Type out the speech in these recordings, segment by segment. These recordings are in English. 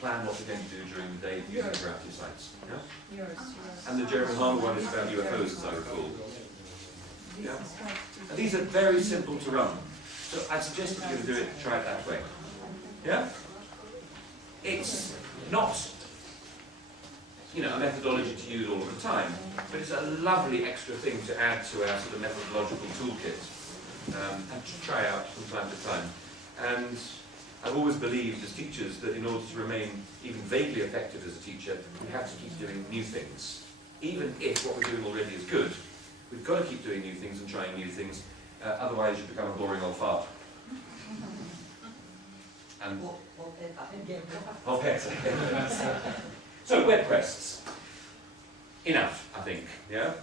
plan what we're going to do during the day using interactive sites. Yeah? Yours. And the Jeremy Harmer one is about UFOs, as I recall. Yeah? And these are very simple to run. So I suggest if you're going to do it, try it that way. Yeah? It's not, you know, a methodology to use all of the time, but it's a lovely extra thing to add to our sort of methodological toolkit and to try out from time to time. And I've always believed as teachers that in order to remain even vaguely effective as a teacher, we have to keep doing new things. Even if what we're doing already is good, we've got to keep doing new things and trying new things, otherwise you become a boring old fart. And so web quests. Enough, I think. Yeah.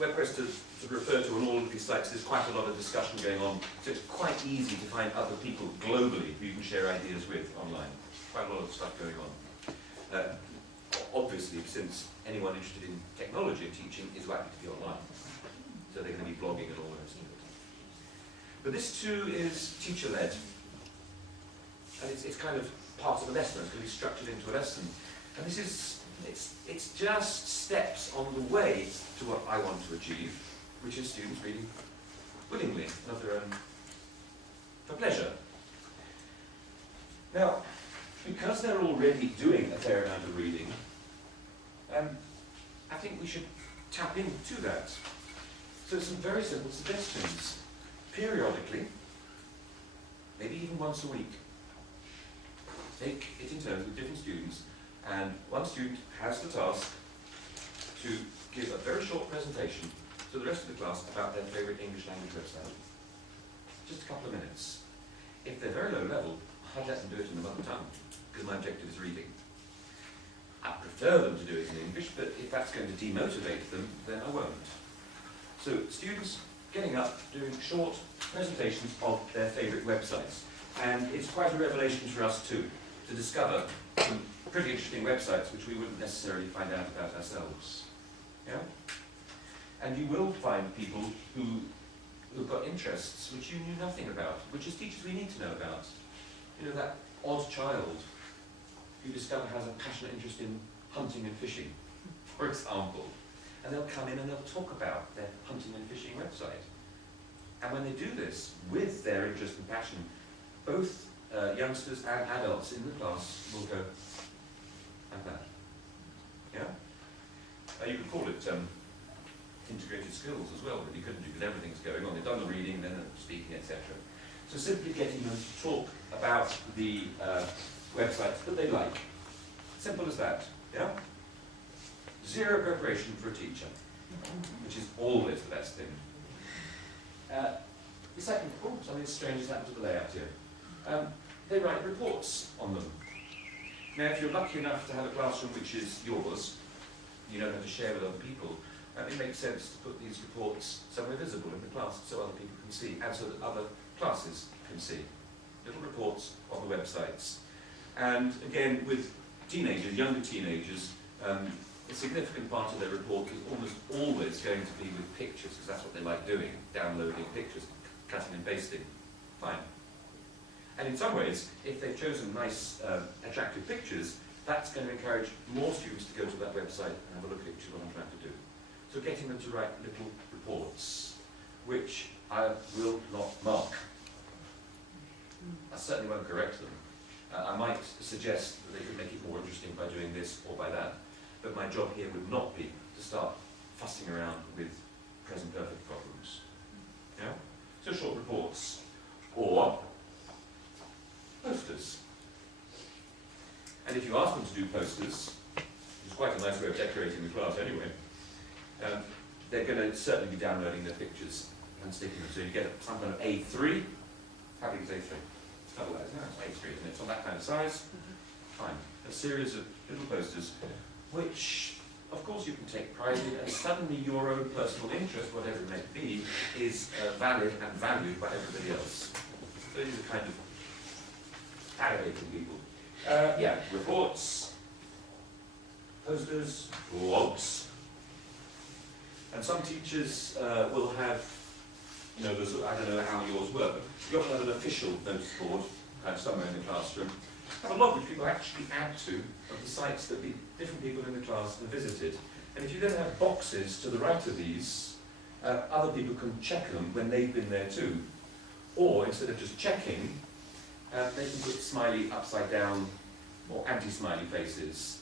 Web quests to refer to on all of these sites. There's quite a lot of discussion going on, so it's quite easy to find other people globally who you can share ideas with online. Quite a lot of stuff going on. Obviously, since anyone interested in technology and teaching is likely to be online, so they're going to be blogging and all the rest of it. But this too is teacher-led, and it's kind of part of a lesson. It's going to be structured into a lesson, and this is it's just steps on the way to what I want to achieve, which is students reading willingly, of their own, for pleasure. Now, because they're already doing a fair amount of reading, I think we should tap into that. So some very simple suggestions. Periodically, maybe even once a week, take it in turns with different students, and one student has the task to give a very short presentation to the rest of the class about their favourite English language website. Just a couple of minutes. If they're very low level, I'd let them do it in the mother tongue, because my objective is reading. I prefer them to do it in English, but if that's going to demotivate them, then I won't. So students getting up, doing short presentations of their favourite websites. And it's quite a revelation for us too, to discover some pretty interesting websites which we wouldn't necessarily find out about ourselves. Yeah? And you will find people who've got interests which you knew nothing about, which as teachers we need to know about. You know, that odd child you discover has a passionate interest in hunting and fishing, for example. And they'll come in and they'll talk about their hunting and fishing website. And when they do this, with their interest and passion, both youngsters and adults in the class will go like that. Yeah? You could call it integrated skills as well, but you couldn't do because everything's going on. They've done the reading, then the speaking, etc. So simply getting them to talk about the websites that they like. Simple as that. Yeah? Zero preparation for a teacher, which is always the best thing. The second, something strange has happened to the layout here. They write reports on them. Now, if you're lucky enough to have a classroom which is yours, you don't have to share with other people, it makes sense to put these reports somewhere visible in the class so other people can see, and so that other classes can see. Little reports on the websites. And again, with teenagers, younger teenagers, a significant part of their report is almost always going to be with pictures, because that's what they like doing, downloading pictures, cutting and pasting. Fine. And in some ways, if they've chosen nice, attractive pictures, that's going to encourage more students to go to that website and have a look at it, which is what I'm trying to do. So getting them to write little reports, which I will not mark. I certainly won't correct them. I might suggest that they could make it more interesting by doing this or by that. But my job here would not be to start fussing around with present perfect problems. Yeah? So short reports. Or posters. And if you ask them to do posters, which is quite a nice way of decorating the class anyway, they're going to certainly be downloading their pictures and sticking them. So you get some kind of A3. How big is A3? It's double that, isn't it? It's A3, isn't it? It's on that kind of size. Fine. A series of little posters, which, of course, you can take pride in, and suddenly your own personal interest, whatever it may be, is valid and valued by everybody else. So these are kind of aggravating people. Yeah, reports, posters, blogs. And some teachers will have, you know, I don't know how yours work, but you often have an official notice board, somewhere in the classroom. Have a log which people actually add to of the sites that different people in the class have visited. And if you then have boxes to the right of these, other people can check them when they've been there too. Or instead of just checking, they can put smiley upside down or anti-smiley faces,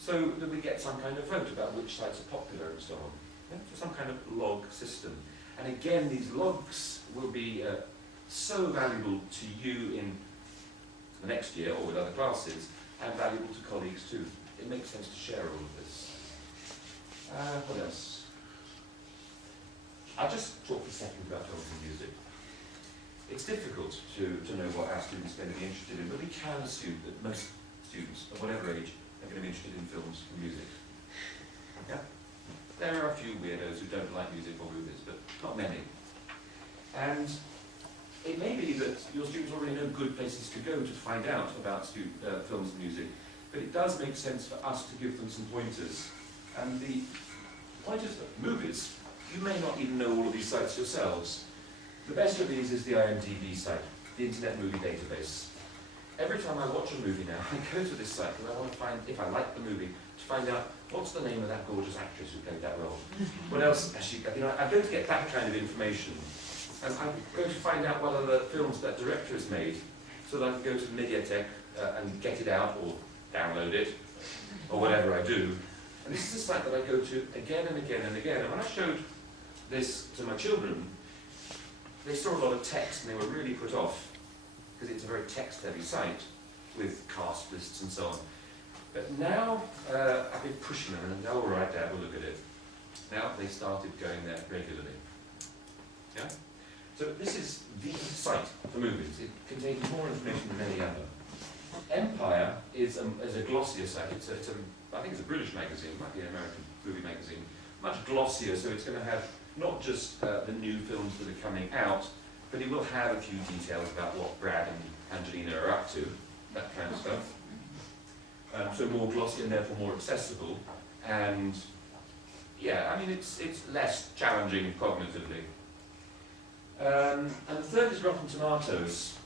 so that we get some kind of vote about which sites are popular and so on. Yeah? So some kind of log system. And again, these logs will be so valuable to you in the next year or with other classes, and valuable to colleagues too. It makes sense to share all of this. What else? I'll just talk for a second about films and music. It's difficult to know what our students are going to be interested in, but we can assume that most students of whatever age are going to be interested in films and music. Yeah? There are a few weirdos who don't like music or movies, but not many. And it may be that your students already know good places to go to find out about films and music, but it does make sense for us to give them some pointers. And the pointers for movies, you may not even know all of these sites yourselves. The best of these is the IMDb site, the Internet Movie Database. Every time I watch a movie now, I go to this site because I want to find, if I like the movie, to find out what's the name of that gorgeous actress who played that role. What else has she, I go to get that kind of information. And I go to find out what other films that director has made, so that I can go to the Mediatek and get it out or download it, or whatever I do. And this is a site that I go to again and again and again. And when I showed this to my children, they saw a lot of text and they were really put off, because it's a very text-heavy site with cast lists and so on. But now I've been pushing them and all right, Dad, we'll look at it. Now they started going there regularly. Yeah? So this is the site for movies. It contains more information than any other. Empire is a glossier site. I think it's a British magazine, it might be an American movie magazine. Much glossier, so it's going to have not just the new films that are coming out, but it will have a few details about what Brad and Angelina are up to, that kind of stuff. So more glossy and therefore more accessible. And yeah, I mean, it's less challenging cognitively. And the third is Rotten Tomatoes.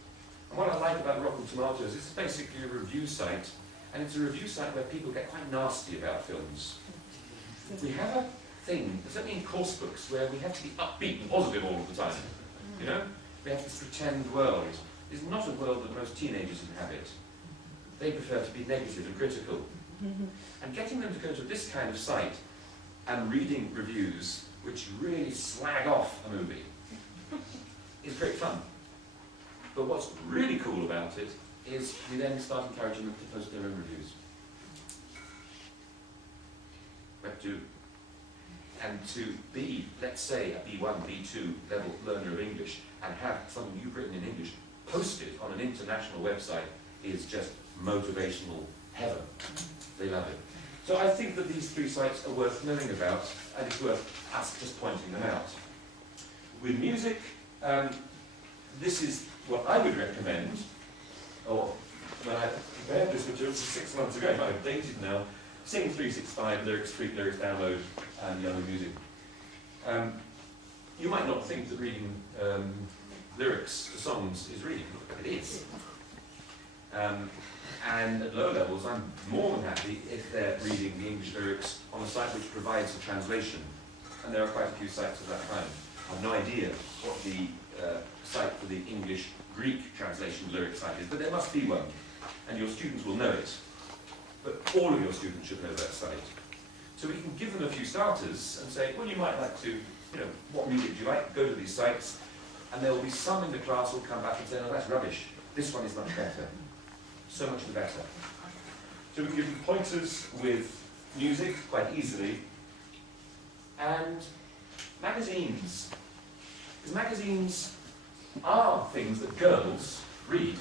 And what I like about Rotten Tomatoes is it's basically a review site, and it's a review site where people get quite nasty about films. We have a thing, certainly in course books, where we have to be upbeat and positive all of the time. You know? We have this pretend world. It's not a world that most teenagers inhabit. They prefer to be negative and critical. And getting them to go to this kind of site and reading reviews which really slag off a movie is great fun. But what's really cool about it is we then start encouraging them to post their own reviews. Web 2. And to be, let's say, a B1, B2 level learner of English and have something you've written in English posted on an international website is just motivational heaven. They love it. So I think that these three sites are worth knowing about, and it's worth us just pointing them out. With music, this is what I would recommend, or when I prepared this material 6 months ago, it might have dated now, Sing 365, lyrics free, lyrics download, and Yellow Music. You might not think that reading lyrics to songs is reading, but it is. And at low levels, I'm more than happy if they're reading the English lyrics on a site which provides a translation. And there are quite a few sites of that kind. I have no idea what the site for the English-Greek translation lyric site is, but there must be one, and your students will know it. But all of your students should know that site. So we can give them a few starters and say, well, you might like to, what music do you like? Go to these sites, and there will be some in the class who will come back and say, no, that's rubbish. This one is much better. So much the better. So we can give them pointers with music quite easily, and magazines. Because magazines are things that girls read.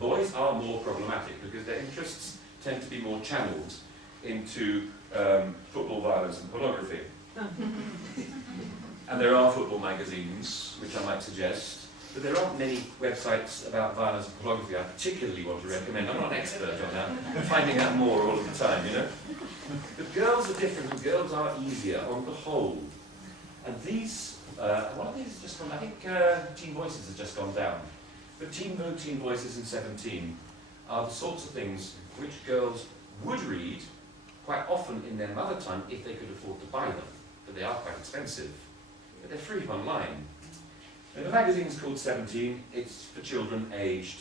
Boys are more problematic because their interests tend to be more channeled into football, violence and pornography. And there are football magazines, which I might suggest, but there aren't many websites about violence and pornography I particularly want to recommend. I'm not an expert on that. I'm finding out more all of the time, But girls are different, and girls are easier on the whole. And these, one of these has just gone, I think Teen Voices has just gone down. the teen voices in 17 are the sorts of things which girls would read quite often in their mother tongue if they could afford to buy them, but they are quite expensive. But they're free online. And the magazine is called 17. It's for children aged,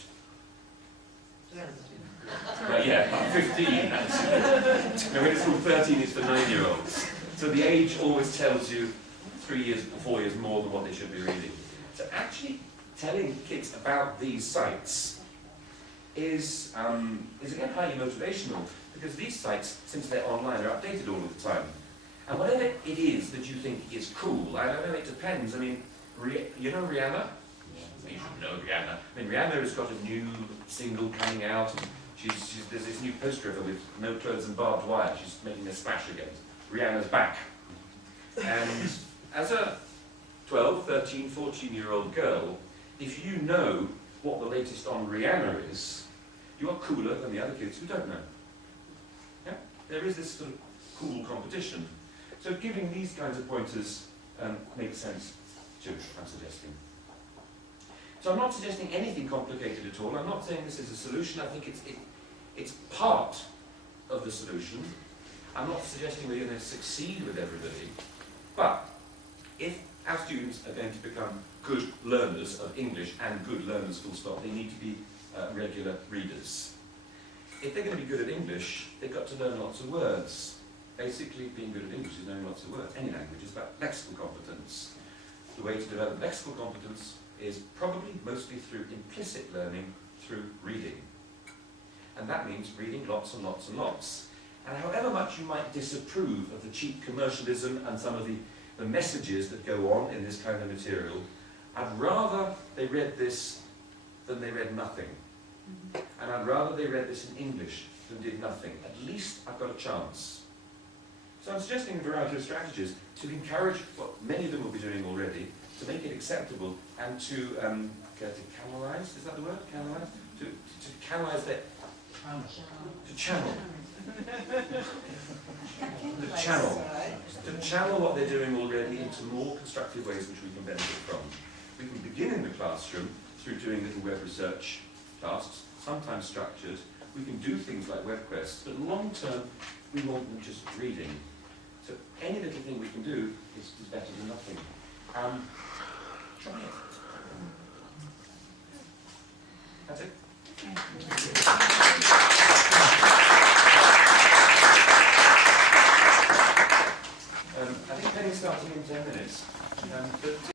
yeah, 15 actually. No, when it's called 13, it's for 9-year-olds. So the age always tells you 3 years or 4 years more than what they should be reading. So actually telling kids about these sites is again highly motivational, because these sites, since they're online, are updated all of the time. And whatever it is that you think is cool, I don't know, it depends. I mean, you know Rihanna? You should know Rihanna. I mean, Rihanna has got a new single coming out, and there's this new poster of her with no clothes and barbed wire. She's making a splash again. Rihanna's back. And as a 12, 13, 14-year-old girl, if you know what the latest on Rihanna is, you are cooler than the other kids who don't know. Yeah? There is this sort of cool competition. So giving these kinds of pointers makes sense too, I'm suggesting. So I'm not suggesting anything complicated at all. I'm not saying this is a solution. I think it's part of the solution. I'm not suggesting we're going to succeed with everybody. But if our students are going to become good learners of English and good learners full stop, they need to be regular readers. If they're going to be good at English, they've got to learn lots of words. Basically, being good at English is knowing lots of words. Any language is about lexical competence. The way to develop lexical competence is probably mostly through implicit learning, through reading. And that means reading lots and lots and lots. And however much you might disapprove of the cheap commercialism and some of the messages that go on in this kind of material, I'd rather they read this than they read nothing. And I'd rather they read this in English than did nothing. At least I've got a chance. So I'm suggesting a variety of strategies to encourage what many of them will be doing already, to make it acceptable and to canalize, is that the word? Canalize? To canalize their... To channel. To channel what they're doing already into more constructive ways which we can benefit from. We can begin in the classroom through doing little web research tasks, sometimes structured. We can do things like web quests, but long term we want them just reading. So any little thing we can do is better than nothing. Try it. That's it.